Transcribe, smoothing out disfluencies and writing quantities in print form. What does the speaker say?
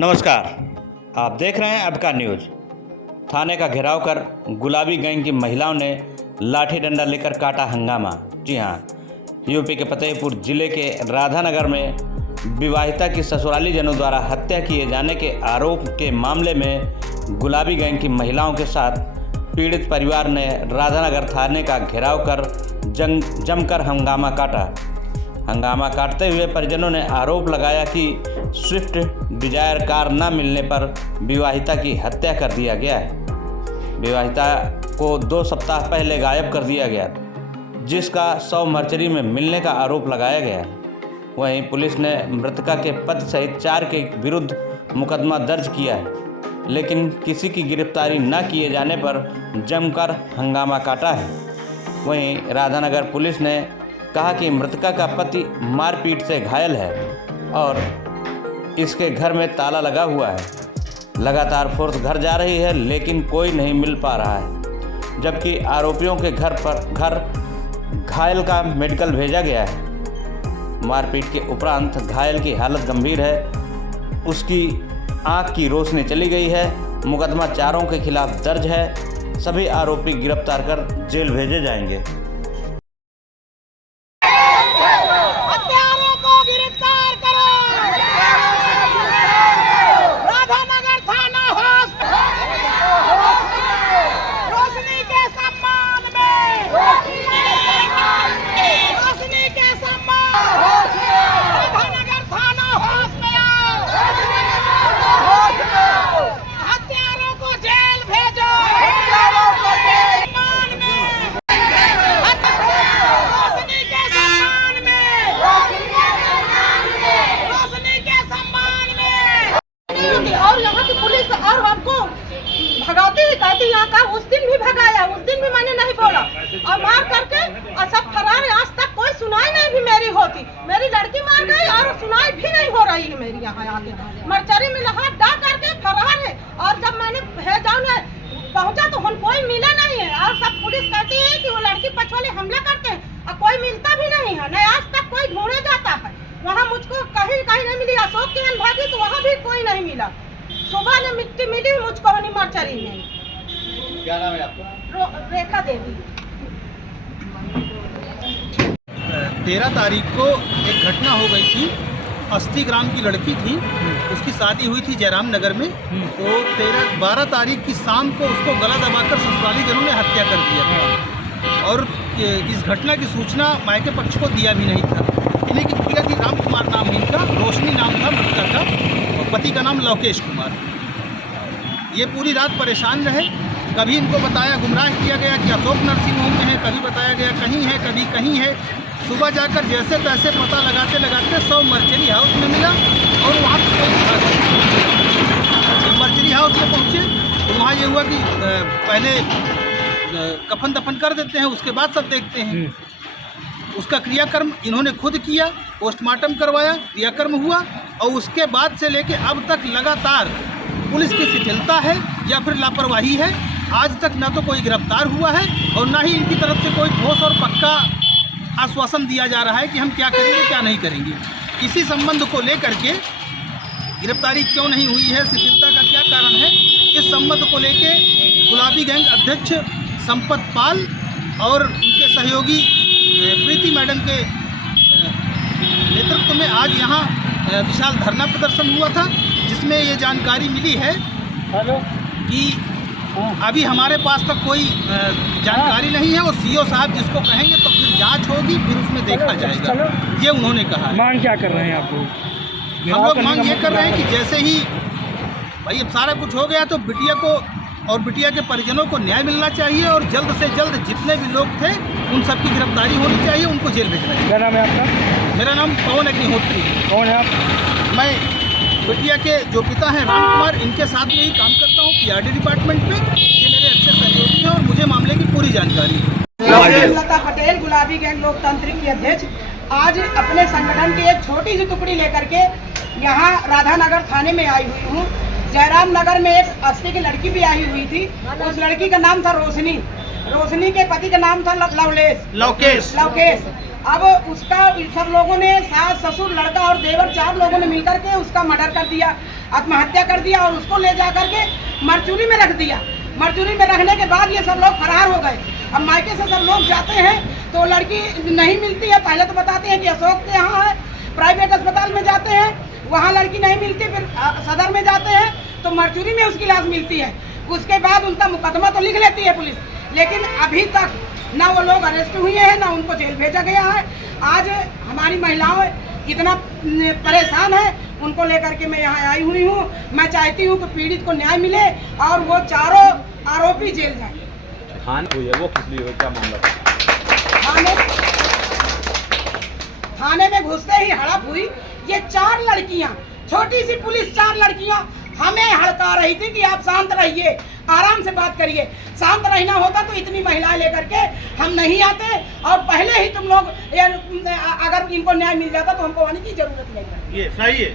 नमस्कार, आप देख रहे हैं अब का न्यूज़। थाने का घेराव कर गुलाबी गैंग की महिलाओं ने लाठी डंडा लेकर काटा हंगामा। जी हाँ, यूपी के फतेहपुर जिले के राधानगर में विवाहिता की ससुराली जनों द्वारा हत्या किए जाने के आरोप के मामले में गुलाबी गैंग की महिलाओं के साथ पीड़ित परिवार ने राधानगर थाने का घेराव कर जमकर हंगामा काटा। हंगामा काटते हुए परिजनों ने आरोप लगाया कि स्विफ्ट डिजायर कार न मिलने पर विवाहिता की हत्या कर दिया गया है। विवाहिता को 2 सप्ताह पहले गायब कर दिया गया, जिसका शव मर्चरी में मिलने का आरोप लगाया गया। वहीं पुलिस ने मृतका के पति सहित 4 के विरुद्ध मुकदमा दर्ज किया है, लेकिन किसी की गिरफ्तारी न किए जाने पर जमकर हंगामा काटा है। वहीं राधानगर पुलिस ने कहा कि मृतका का पति मारपीट से घायल है और इसके घर में ताला लगा हुआ है। लगातार फोर्स घर जा रही है, लेकिन कोई नहीं मिल पा रहा है, जबकि आरोपियों के घर घायल का मेडिकल भेजा गया है। मारपीट के उपरांत घायल की हालत गंभीर है, उसकी आंख की रोशनी चली गई है। मुकदमा 4 के खिलाफ दर्ज है। सभी आरोपी गिरफ्तार कर जेल भेजे जाएंगे। और यहाँ की पुलिस और हमको भगाती ही कहती यहाँ का। उस दिन भी भगाया, उस दिन भी मैंने नहीं बोला और मार करके और सब फरार है। आज तक कोई सुनाई नहीं भी मेरी होती। मेरी लड़की मार गई और सुनाई भी नहीं हो रही है मेरी। यहाँ आके मर्चरी में हाथ डाल करके फरार है। और जब मैंने पहुँचा तो हम कोई मिला नहीं है। और सब पुलिस कहती है कि वो लड़की पछवाले हमला करते हैं और कोई मिलता भी नहीं है। नहीं आज तक कोई ढूंढे जाता है। वहाँ मुझको कहीं नहीं मिली। अशोक के भागी तो वहाँ भी कोई नहीं मिला। सुबह ने मिट्टी मिली मुझको मर्चरी में। क्या नाम है आपका? रेखा देवी। 13 तारीख को एक घटना हो गई थी। 80 ग्राम की लड़की थी, उसकी शादी हुई थी जयराम नगर में। तो 12 तारीख की शाम को उसको गला दबाकर ससुराली जनों ने हत्या कर दिया और इस घटना की सूचना मायके पक्ष को दिया भी नहीं था। इन्हीं की मुखिया थी, राम कुमार नाम है इनका, रोशनी नाम था मृतका का, और पति का नाम लवकेश कुमार। ये पूरी रात परेशान रहे। कभी इनको बताया, गुमराह किया गया कि अशोक नर्सिंग होम में है, कभी बताया गया कहीं है, कभी कहीं है। सुबह जाकर जैसे तैसे पता लगाते लगाते शव मर्चरी हाउस में मिला और वहाँ पर जब मर्चरी हाउस में पहुँचे तो वहाँ ये हुआ कि पहले कफन दफन कर देते हैं, उसके बाद सब देखते हैं। उसका क्रियाकर्म इन्होंने खुद किया, पोस्टमार्टम करवाया, क्रियाकर्म हुआ और उसके बाद से लेके अब तक लगातार पुलिस की शिथिलता है या फिर लापरवाही है। आज तक ना तो कोई गिरफ्तार हुआ है और ना ही इनकी तरफ से कोई ठोस और पक्का आश्वासन दिया जा रहा है कि हम क्या करेंगे क्या नहीं करेंगे। इसी संबंध को लेकर के गिरफ्तारी क्यों नहीं हुई है, शिथिलता का क्या कारण है, इस संबंध को लेके गुलाबी गैंग अध्यक्ष संपत पाल और उनके सहयोगी प्रीति मैडम के नेतृत्व में आज यहाँ विशाल धरना प्रदर्शन हुआ था, जिसमें ये जानकारी मिली है कि अभी हमारे पास तक कोई जानकारी नहीं है। वो सीओ साहब जिसको कहेंगे तो फिर जांच होगी, फिर उसमें देखा जाएगा, ये उन्होंने कहा। मांग क्या कर रहे हैं आप लोग? हम लोग मांग ये कर रहे हैं कि जैसे ही भाई अब सारा कुछ हो गया तो बिटिया को और बिटिया के परिजनों को न्याय मिलना चाहिए और जल्द से जल्द जितने भी लोग थे उन सबकी गिरफ्तारी होनी चाहिए, उनको जेल भेजना चाहिए। क्या नाम है आपका? मेरा नाम पवन अग्निहोत्री। कौन है आप? मैं बिटिया के जो पिता हैं राम कुमार, इनके साथ में ही काम करता हूँ PRD डिपार्टमेंट में। ये मेरे अच्छे सहयोगी हैं और मुझे मामले की पूरी जानकारी है। लता पटेल, गुलाबी गैंग लोकतांत्रिक की अध्यक्ष, आज अपने संगठन की एक छोटी सी टुकड़ी लेकर के यहाँ राधानगर थाने में आई हुई हूँ। जयराम नगर में एक 80 की लड़की भी आई हुई थी। उस लड़की का नाम था रोशनी। रोशनी के पति का नाम था लवकेश। अब उसका सब लोगों ने, सास ससुर लड़का और देवर, 4 लोगों ने मिलकर के उसका मर्डर कर दिया, आत्महत्या कर दिया और उसको ले जा करके मरचुरी में रख दिया। मरचुरी में रखने के बाद ये सब लोग फरार हो गए। अब मायके से सब लोग जाते हैं तो लड़की नहीं मिलती है। पहले तो बताते हैं कि अशोक के यहाँ है, प्राइवेट अस्पताल में जाते हैं, वहाँ लड़की नहीं मिलती, फिर सदर में जाते हैं तो मरचुरी में उसकी लाश मिलती है। उसके बाद उनका मुकदमा तो लिख लेती है पुलिस, लेकिन अभी तक ना वो लोग अरेस्ट हुए हैं, ना उनको जेल भेजा गया है। आज हमारी महिलाएं इतना परेशान है, उनको लेकर के मैं यहाँ आई हुई हूँ। मैं चाहती हूँ कि पीड़ित को न्याय मिले और वो चारों आरोपी जेल जाए। वो किस लिए हुई, क्या मामला था? थाने में घुसते ही हड़प हुई। ये 4 लड़कियां, छोटी सी पुलिस 4 लड़कियां हमें हड़का रही थी कि आप शांत रहिए, आराम से बात करिए। शांत रहना होता तो इतनी महिलाएं लेकर के हम नहीं आते और पहले ही तुम लोग अगर इनको न्याय मिल जाता तो हमको आने की जरूरत नहीं है। ये सही है।